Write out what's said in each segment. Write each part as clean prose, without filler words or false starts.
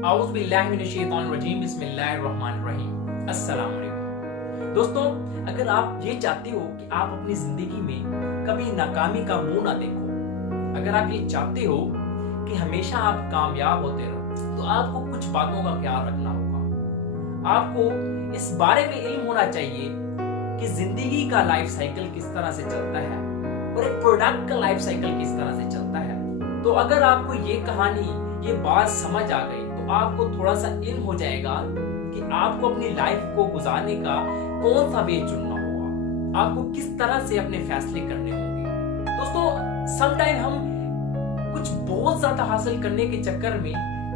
اعوذ باللہ من الشیطان الرجیم بسم اللہ الرحمن الرحیم السلام علیکم دوستوں، اگر آپ یہ چاہتے ہو کہ آپ اپنی زندگی میں کبھی ناکامی کا منہ نہ دیکھو، اگر آپ یہ چاہتے ہو کہ ہمیشہ آپ کامیاب ہوتے رہو، تو آپ کو کچھ باتوں کا خیال رکھنا ہوگا۔ آپ کو اس بارے میں علم ہونا چاہیے کہ زندگی کا لائف سائیکل کس طرح سے چلتا ہے اور ایک پروڈکٹ کا لائف سائیکل کس طرح سے چلتا ہے۔ تو اگر آپ کو یہ کہانی، یہ بات سمجھ آ گئی تو آپ کو تھوڑا سا علم ہو جائے گا کہ آپ کو اپنی لائف کو گزارنے کا کون سا وے چننا ہوگا، آپ کو کس طرح سے اپنے فیصلے کرنے ہوں گے۔ دوستوں، سم ٹائم ہم کچھ بہت زیادہ حاصل کرنے کے چکر میں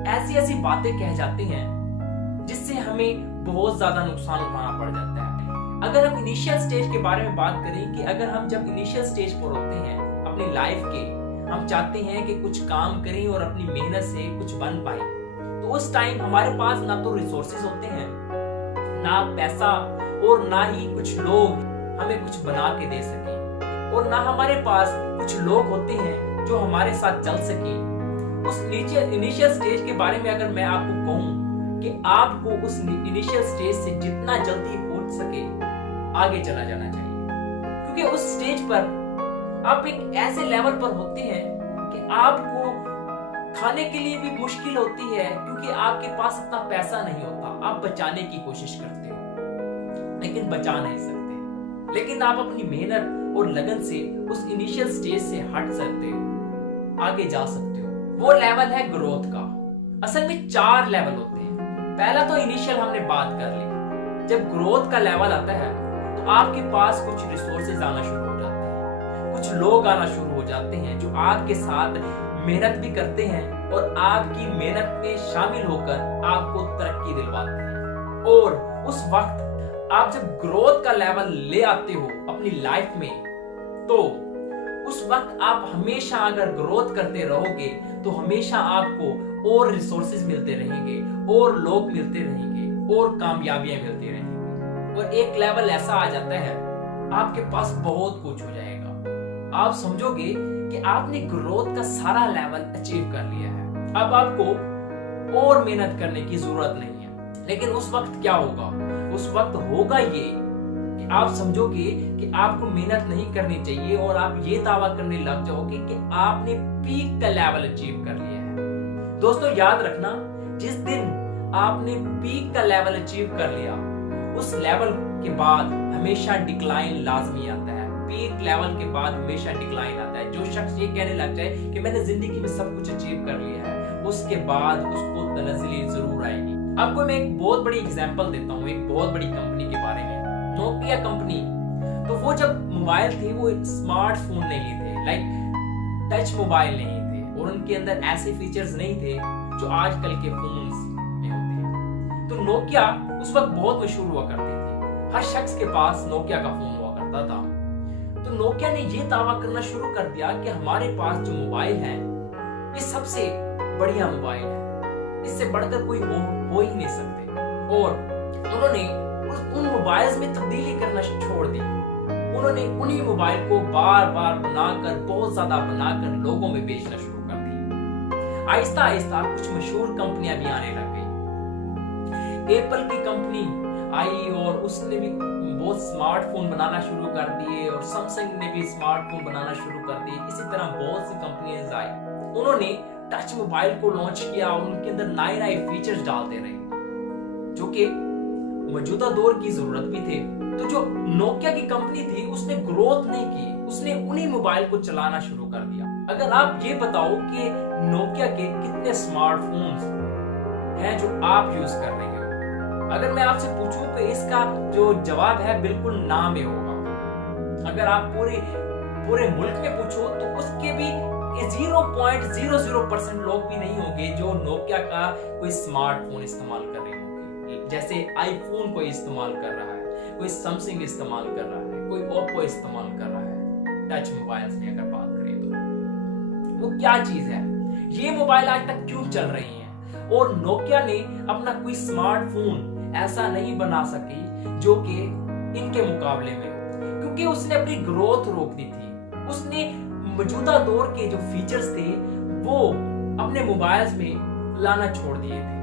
ایسی باتیں کہہ جاتے ہیں جس سے ہمیں بہت زیادہ نقصان اٹھانا پڑ جاتا ہے۔ اگر ہم انیشیل سٹیج کے بارے میں بات کریں کہ اگر ہم جب انیشیل سٹیج پر ہوتے ہیں اپنی لائف کے، ہم چاہتے ہیں کہ کچھ کام کریں اور اپنی محنت سے کچھ بن پائیں، تو اس ٹائم ہمارے پاس نہ تو ریسورسز ہوتے ہیں، نہ پیسہ، اور نہ ہی کچھ لوگ ہمیں کچھ بنا کے دے سکیں، اور نہ ہمارے پاس کچھ لوگ ہوتے ہیں جو ہمارے ساتھ چل سکیں۔ اس انیشیل سٹیج کے بارے میں اگر میں آپ کو کہوں کہ آپ کو اس انیشیل سٹیج سے جتنا جلدی پہنچ سکے آگے چلا جانا چاہیے، کیونکہ اس سٹیج پر آپ ایک ایسے لیول پر ہوتے ہیں کہ آپ کو کھانے کے لیے بھی مشکل ہوتی ہے، کیونکہ آپ کے پاس اتنا پیسہ نہیں ہوتا۔ آپ بچانے کی کوشش کرتے ہو لیکن بچا نہیں سکتے، لیکن آپ اپنی محنت اور لگن سے اس انیشیل سٹیج سے ہٹ سکتے ہو، آگے جا سکتے ہو۔ وہ لیول ہے گروتھ کا۔ اصل میں 4 لیول ہوتے ہیں۔ پہلا تو انیشیل ہم نے بات کر لی۔ جب گروتھ کا لیول آتا ہے تو آپ کے پاس کچھ ریسورسز آنا شروع ہو جاتے ہیں، کچھ لوگ آنا شروع ہو جاتے ہیں جو آپ کے ساتھ محنت بھی کرتے ہیں اور آپ کی محنت میں شامل ہو کر آپ کو ترقی دلواتے ہیں۔ اور اس وقت آپ جب گروتھ کا لیول لے آتے ہو اپنی لائف میں، تو اس وقت آپ ہمیشہ اگر گروتھ کرتے رہو گے تو ہمیشہ آپ کو اور ریسورسز ملتے رہیں گے، اور لوگ ملتے رہیں گے، اور کامیابیاں ملتی رہیں گی، اور ایک لیول ایسا آ جاتا ہے آپ کے پاس بہت کچھ ہو جائے گا۔ آپ سمجھو گے کہ آپ نے گروتھ کا سارا لیول اچیو کر لیا ہے، اب آپ کو اور محنت کرنے کی ضرورت نہیں ہے۔ لیکن اس وقت کیا ہوگا؟ اس وقت ہوگا یہ کہ آپ سمجھو گے کہ آپ کو محنت نہیں کرنی چاہیے، اور آپ یہ دعویٰ کرنے لگ جاؤ گے کہ آپ نے پیک کا لیول اچیو کر لیا ہے۔ دوستو یاد رکھنا، جس دن آپ نے پیک کا لیول اچیو کر لیا، اس لیول کے بعد ہمیشہ ڈکلائن لازمی آتا ہے۔ پیک لیول کے بعد ہمیشہ ڈکلائن آتا ہے۔ جو شخص یہ کہنے لگ جائے کہ میں نے زندگی میں سب کچھ اچیو کر لیا ہے، اس کے بعد اس کو تنزلی ضرور آئے گی۔ آپ کو میں ایک بہت بڑی اگزامپل دیتا ہوں ایک بہت بڑی کمپنی کے بارے میں، نوکیا کمپنی۔ تو وہ جب موبائل تھے، وہ اسمارٹ فون نہیں تھے، لائک ٹچ موبائل نہیں تھے، اور ان کے اندر ایسے فیچرز نہیں تھے جو آج کل کے فونز میں ہوتے ہیں۔ تو نوکیا اس وقت بہت مشہور ہوا کرتی تھی، ہر شخص کے پاس نوکیا کا فون ہوا کرتا تھا۔ تو نوکیا نے یہ دعویٰ کرنا شروع کر دیا کہ ہمارے پاس جو موبائل ہے یہ سب سے بڑھیا موبائل ہے، اس سے بڑھ کر کوئی ہو ہی نہیں سکتے۔ اور انہوں نے ان موبائلز میں تبدیلی کرنا چھوڑ دی۔ انہوں نے انہی موبائل کو بار بار بنا کر، بہت زیادہ بنا کر لوگوں میں بیچنا شروع کر دیا۔ آہستہ آہستہ کچھ مشہور کمپنیاں بھی آنے لگ گئی۔ ایپل کی کمپنی آئی اور اس نے بھی بہت سمارٹ فون بنانا شروع کر دیے، اور سمسنگ نے بھی سمارٹ فون بنانا شروع کر دیے۔ اسی طرح بہت سی کمپنیز آئی، انہوں نے ٹچ موبائل کو لانچ کیا، اور ان کے اندر نئے فیچرز ڈالتے رہے جو کہ موجودہ دور کی ضرورت بھی تھے۔ تو جو نوکیا کی کمپنی تھی اس نے گروتھ نہیں کی، اس نے انہی موبائل کو چلانا شروع کر دیا۔ اگر آپ یہ بتاؤ کہ نوکیا کے کتنے سمارٹ فونز ہیں جو آپ یوز کر رہے ہو، اگر میں آپ سے پوچھوں تو اس کا جو جواب ہے بالکل نہ میں ہوگا۔ اگر آپ پورے ملک میں پوچھو تو اس کے بھی 0.00% لوگ بھی نہیں ہوں گے جو نوکیا کا کوئی سمارٹ فون استعمال کر رہے ہوں گے۔ جیسے آئی فون کوئی استعمال کر رہا ہے، کوئی سمسنگ استعمال کر رہا ہے، کوئی اوپو استعمال کر رہا ہے۔ ٹچ موبائلز میں اگر بات کریں تو وہ کیا چیز ہے؟ یہ موبائل آج تک کیوں چل رہی ہیں؟ اور نوکیا نے اپنا کوئی سمارٹ فون ایسا نہیں بنا سکی جو کہ ان کے مقابلے میں ہو، کیونکہ اس نے اپنی گروتھ روک دی تھی۔ اس نے موجودہ دور کے جو فیچرز تھے وہ اپنے موبائلز میں لانا چھوڑ دیے تھے۔